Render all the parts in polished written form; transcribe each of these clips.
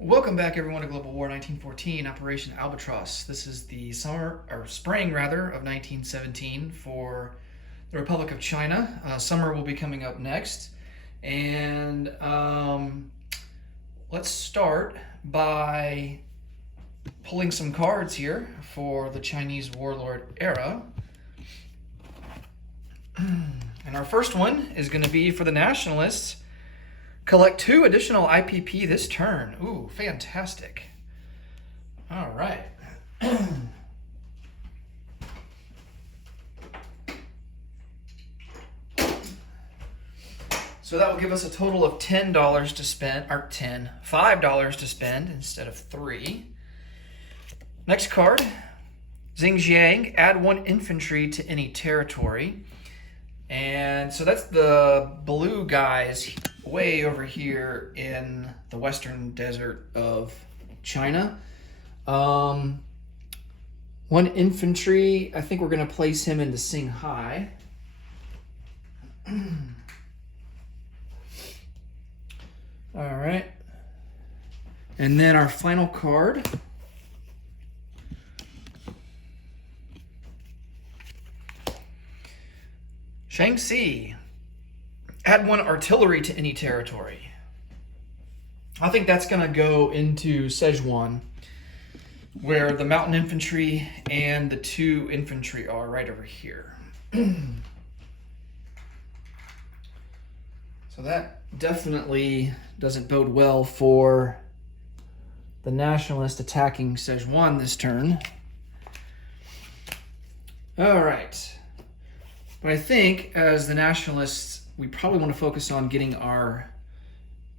Welcome back, everyone, to Global War 1914, Operation Albatross. This is the spring of 1917 for the Republic of China. Summer will be coming up next. And let's start by pulling some cards here for the Chinese warlord era. And our first one is going to be for the nationalists. Collect 2 additional IPP this turn. Ooh, fantastic. All right. So that will give us a total of $10 to spend, or $5 to spend instead of 3. Next card, Xinjiang, add 1 infantry to any territory. And so that's the blue guys way over here in the western desert of China. 1 infantry, I think we're going to place him into Singhai. All right. And then our final card. Shaanxi, add 1 artillery to any territory. I think that's going to go into Sichuan, where the mountain infantry and the 2 infantry are right over here. So that definitely doesn't bode well for the nationalists attacking Sichuan this turn. All right. But I think, as the nationalists, we probably want to focus on getting our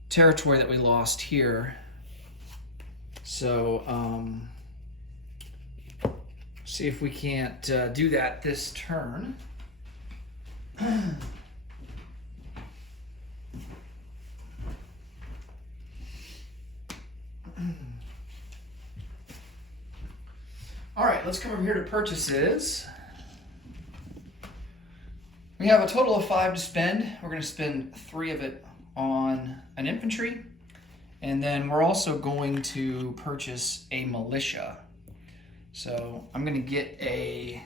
territory that we lost here. So, see if we can't do that this turn. All right, let's come over here to purchases. We have a total of 5 to spend. We're going to spend 3 of it on an infantry. And then we're also going to purchase a militia. So I'm going to get a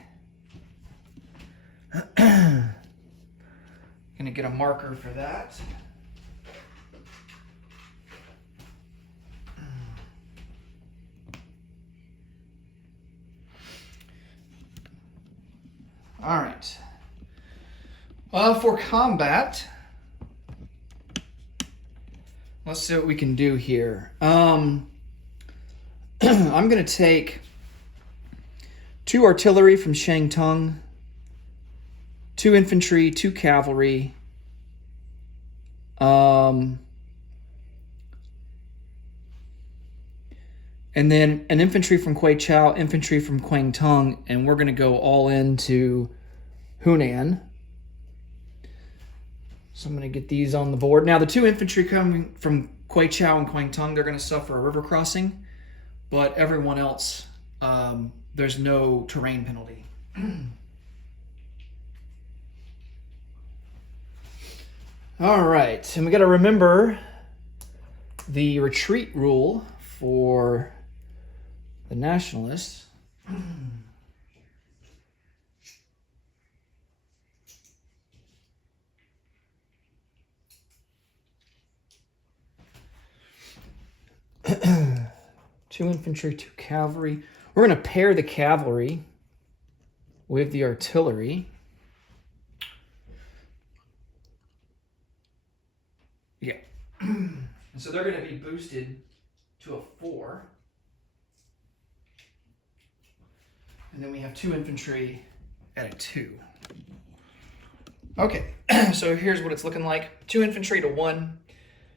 marker for that. All right. For combat, let's see what we can do here. I'm going to take 2 artillery from Shantung, 2 infantry, 2 cavalry, and then an infantry from Quaichao, infantry from Kwangtung, and we're going to go all into Hunan. So I'm going to get these on the board. Now, the 2 infantry coming from Quaichao and Kwangtung, they're going to suffer a river crossing, but everyone else, there's no terrain penalty. All right, and we got to remember the retreat rule for the nationalists. 2 infantry, 2 cavalry. We're going to pair the cavalry with the artillery. Yeah. And so they're going to be boosted to a 4. And then we have 2 infantry at a 2. Okay, so here's what it's looking like. 2 infantry to 1,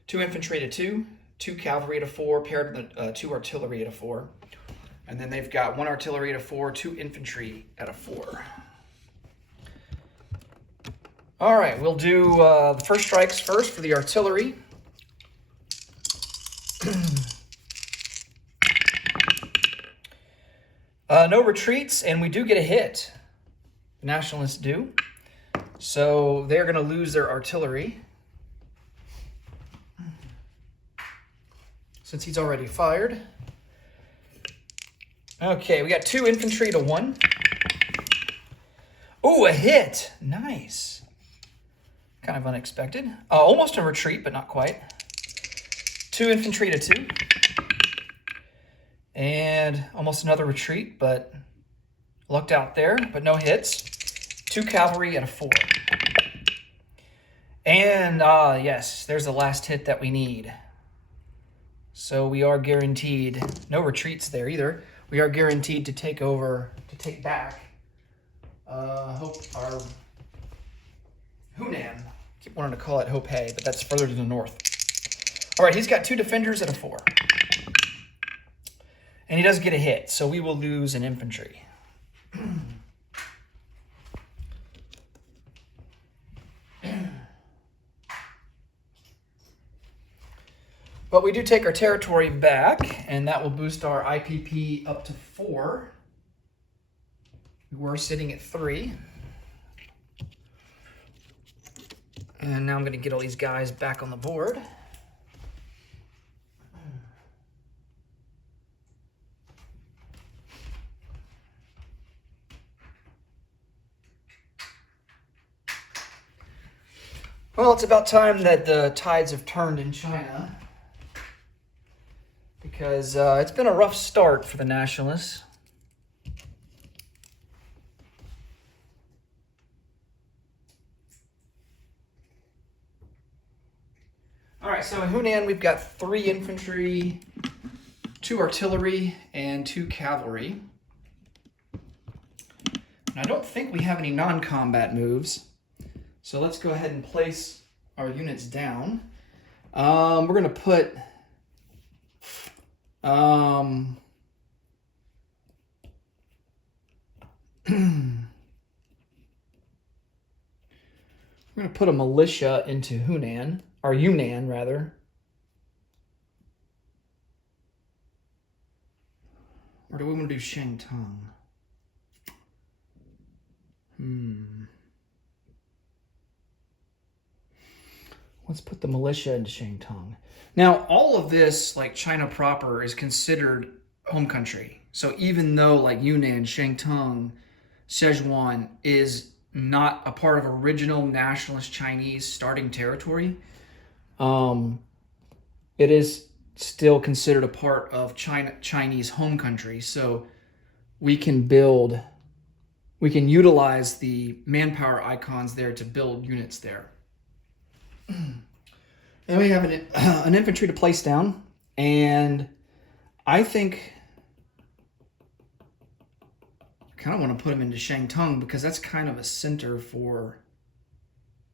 2 infantry to 2, 2 cavalry at a 4, paired with 2 artillery at a 4. And then they've got 1 artillery at a 4, 2 infantry at a 4. All right, we'll do the first strikes first for the artillery. No retreats, and we do get a hit. The nationalists do. So they're going to lose their artillery. since he's already fired. Okay, we got 2 infantry to 1. Ooh, a hit. Nice. Kind of unexpected. Almost a retreat, but not quite. 2 infantry to 2. And almost another retreat, but lucked out there, but no hits. 2 cavalry and a 4. And, yes, there's the last hit that we need. So we are guaranteed, no retreats there either. We are guaranteed to take over, to take back, Hope, our Hunan. Keep wanting to call it Hope Hay, but that's further to the north. All right, he's got 2 defenders and a 4. And he does get a hit, so we will lose an infantry. But we do take our territory back, and that will boost our IPP up to 4. We were sitting at 3. And now I'm going to get all these guys back on the board. Well, it's about time that the tides have turned in China, because it's been a rough start for the nationalists. All right, so in Hunan, we've got 3 infantry, 2 artillery, and 2 cavalry. And I don't think we have any non-combat moves. So let's go ahead and place our units down. We're going to put we're going to put a militia into Hunan, or Yunnan rather. Or do we want to do Shangtung? Let's put the militia into Shangtung. Now, all of this, like China proper, is considered home country. So even though like Yunnan, Shangtung, Sichuan is not a part of original nationalist Chinese starting territory, it is still considered a part of Chinese home country. So we can utilize the manpower icons there to build units there. Then we have an infantry to place down, and I think I kind of want to put them into Shangtung because that's kind of a center for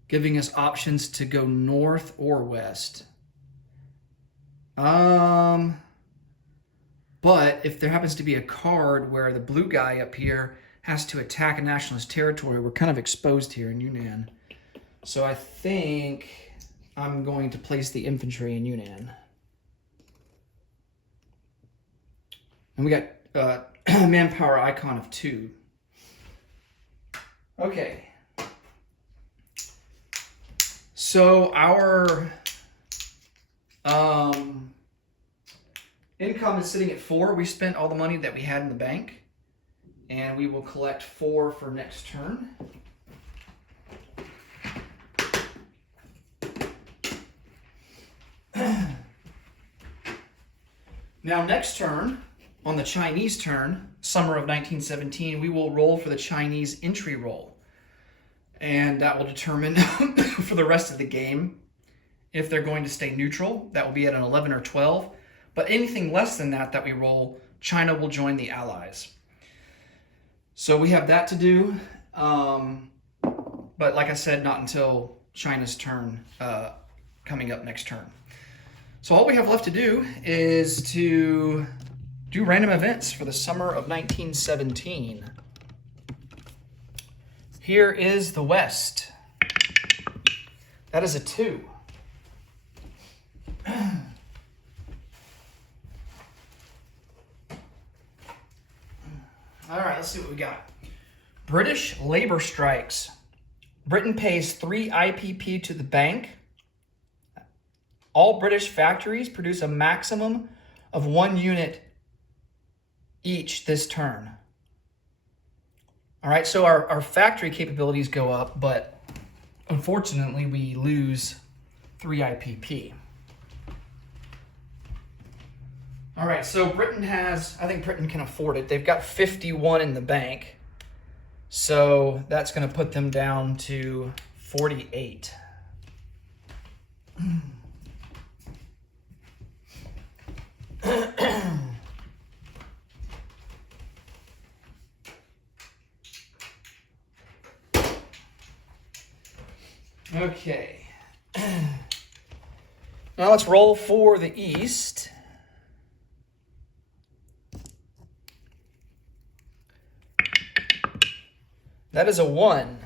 giving us options to go north or west. But if there happens to be a card where the blue guy up here has to attack a nationalist territory, we're kind of exposed here in Yunnan. So I think I'm going to place the infantry in Yunnan. And we got manpower icon of 2. Okay. So our income is sitting at 4. We spent all the money that we had in the bank, and we will collect 4 for next turn. Now next turn, on the Chinese turn, summer of 1917, we will roll for the Chinese entry roll. And that will determine for the rest of the game if they're going to stay neutral. That will be at an 11 or 12. But anything less than that we roll, China will join the Allies. So we have that to do. But like I said, not until China's turn coming up next turn. So all we have left to do is to do random events for the summer of 1917. Here is the West. That is a 2. All right, let's see what we got. British labor strikes. Britain pays 3 IPP to the bank. All British factories produce a maximum of 1 unit each this turn. All right, so our factory capabilities go up, but unfortunately we lose 3 IPP. All right, so Britain has, I think Britain can afford it. They've got 51 in the bank. So that's going to put them down to 48. Okay. Now let's roll for the East. That is a 1.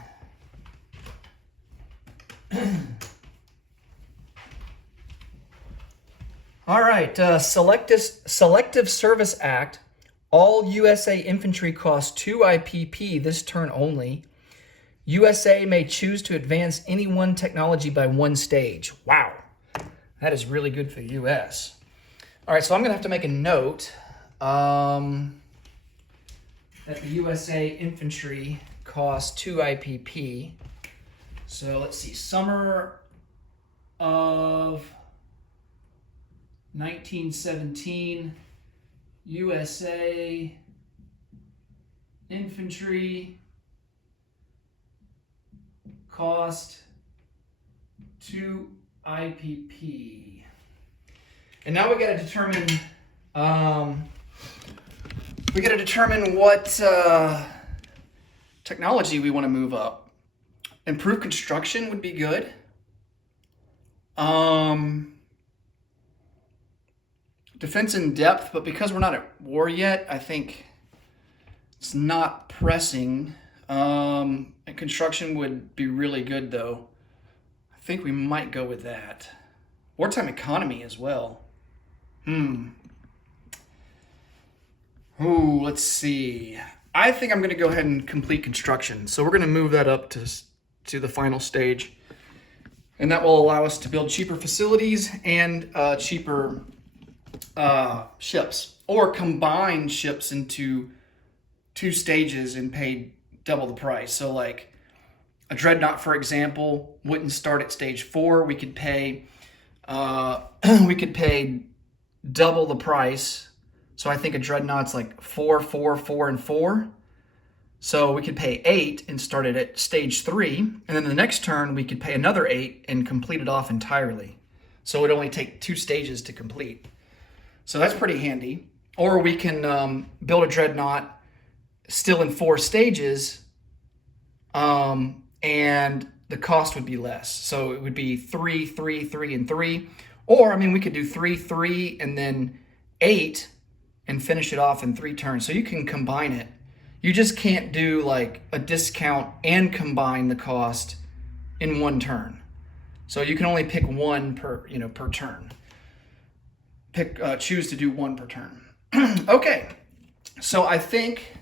All right, Selective Service Act. All USA infantry costs 2 IPP this turn only. USA may choose to advance any one technology by 1 stage. Wow, that is really good for the US. All right, so I'm going to have to make a note that the USA infantry costs 2 IPP. So let's see, summer of 1917, USA infantry cost 2 IPP. And now we got to determine what technology we want to move up. Improved construction would be good. Defense in depth, but because we're not at war yet, I think it's not pressing. And construction would be really good, though. I think we might go with that. Wartime economy as well. Ooh, let's see. I think I'm going to go ahead and complete construction. So we're going to move that up to the final stage. And that will allow us to build cheaper facilities and cheaper ships. Or combine ships into 2 stages and pay double the price. So like a dreadnought, for example, wouldn't start at stage 4. We could pay double the price. So I think a dreadnought's like 4, 4, 4, and 4. So we could pay 8 and start it at stage 3. And then the next turn, we could pay another 8 and complete it off entirely. So it would only take 2 stages to complete. So that's pretty handy. Or we can build a dreadnought still in 4 stages, and the cost would be less. So it would be 3, 3, 3, and 3. Or, I mean, we could do 3, 3, and then 8, and finish it off in 3 turns. So you can combine it. You just can't do like a discount and combine the cost in 1 turn. So you can only pick 1 per turn. Choose to do 1 per turn. Okay, so I think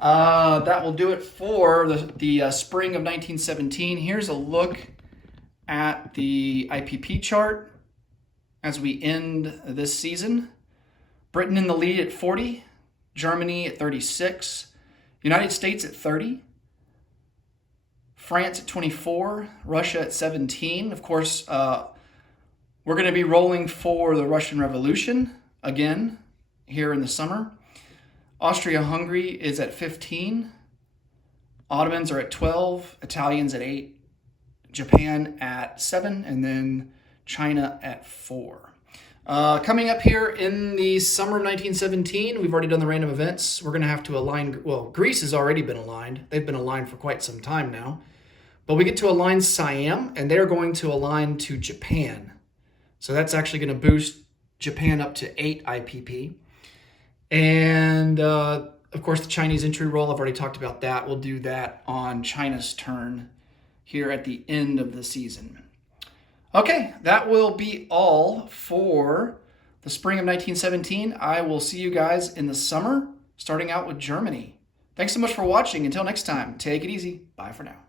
that will do it for the spring of 1917. Here's a look at the IPP chart as we end this season. Britain in the lead at 40, Germany at 36, United States at 30, France at 24, Russia at 17. Of course, we're going to be rolling for the Russian Revolution again here in the summer. Austria-Hungary is at 15. Ottomans are at 12. Italians at 8. Japan at 7. And then China at 4. Coming up here in the summer of 1917, we've already done the random events. We're going to have to align. Well, Greece has already been aligned. They've been aligned for quite some time now. But we get to align Siam, and they're going to align to Japan. So that's actually going to boost Japan up to 8 IPP. And, of course, the Chinese entry roll, I've already talked about that. We'll do that on China's turn here at the end of the season. Okay, that will be all for the spring of 1917. I will see you guys in the summer, starting out with Germany. Thanks so much for watching. Until next time, take it easy. Bye for now.